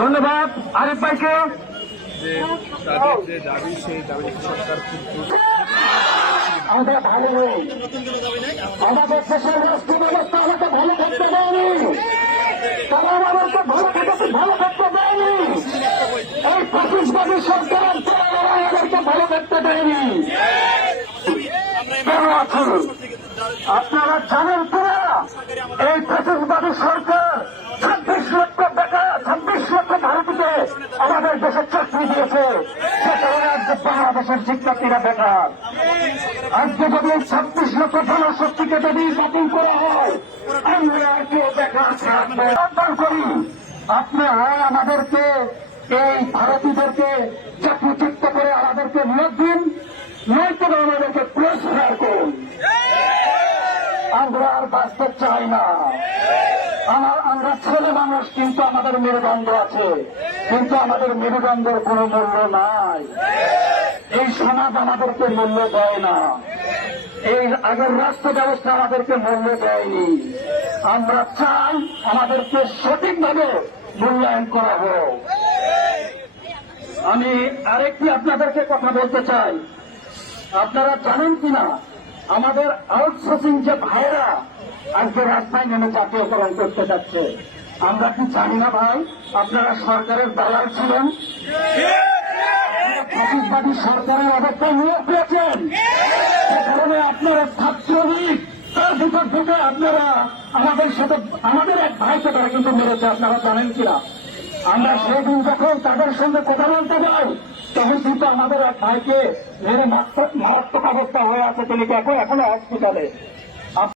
ধন্যবাদ আরিফ ভাইকে। তাদের যে দাবি সেই দাবি সরকার আমরা ভালো নই, আমাদের দেশের রাষ্ট্র ব্যবস্থা আমাকে ভালো করতে দেয়নি, তারা আমাদেরকে ভালো করতে দেয়নি, এই ফ্যাসিস্টবাদী সরকার তারা আমাদেরকে ভালো করতে দেয়নি। কেন আছে আপনারা জানেন কিনা, এই ফ্যাসিস্টবাদী সরকার 26 লক্ষ বেকার, 26 লক্ষ ভারতীয়কে আমাদের দেশে চাকরি দিয়েছে, সে কারণে আজকে বাংলাদেশের শিক্ষার্থীরা বেকার। আজকে যদি 26 লক্ষ জনশক্তিকে যদি বাতিল করা হয়, আমরা কেউ বেকার থাকবে করি। আপনারা আমাদেরকে এই ভারতীয়দেরকে চাকরিচ্যুত করে আমাদেরকে নিয়োগ দিন, নয়তো আমাদেরকে পুরস্কার করুন। আমরা আর বাঁচতে চাই না। আমরা ছেলে মানুষ, কিন্তু আমাদের মেরুদণ্ড আছে, কিন্তু আমাদের মেরুদণ্ডের কোন মূল্য নাই। এই সমাজ আমাদেরকে মূল্য দেয় না, এই আগের রাষ্ট্র ব্যবস্থা আমাদেরকে মূল্য দেয়নি। আমরা চাই আমাদেরকে সঠিকভাবে মূল্যায়ন করা হোক। আমি আরেকটি আপনাদেরকে কথা বলতে চাই, আপনারা জানেন কিনা আমাদের আউটসোর্সিং যে ভাইরা আজকে রাস্তায় নেমে জাতীয়করণ করতে যাচ্ছে, আমরা কি জানি না ভাই? আপনারা সরকারের দালাল ছিলেন, ফ্যাসিস্টবাদী সরকারের অবস্থায় নিয়োগ পেয়েছেন, সে কারণে আপনারা ছাত্রলীগ তার ভিতর থেকে আপনারা আমাদের সাথে, আমাদের এক ভাইকে তারা কিন্তু মেরেছে, আপনারা জানেন কিনা? আমরা সেদিন যখন তাদের সঙ্গে কথা বলতে যাই, তখন কিন্তু আমাদের এক ভাইকে মেরে মারাত্মক অবস্থা হয়ে আছে, তিনি এখনো হসপিটালে।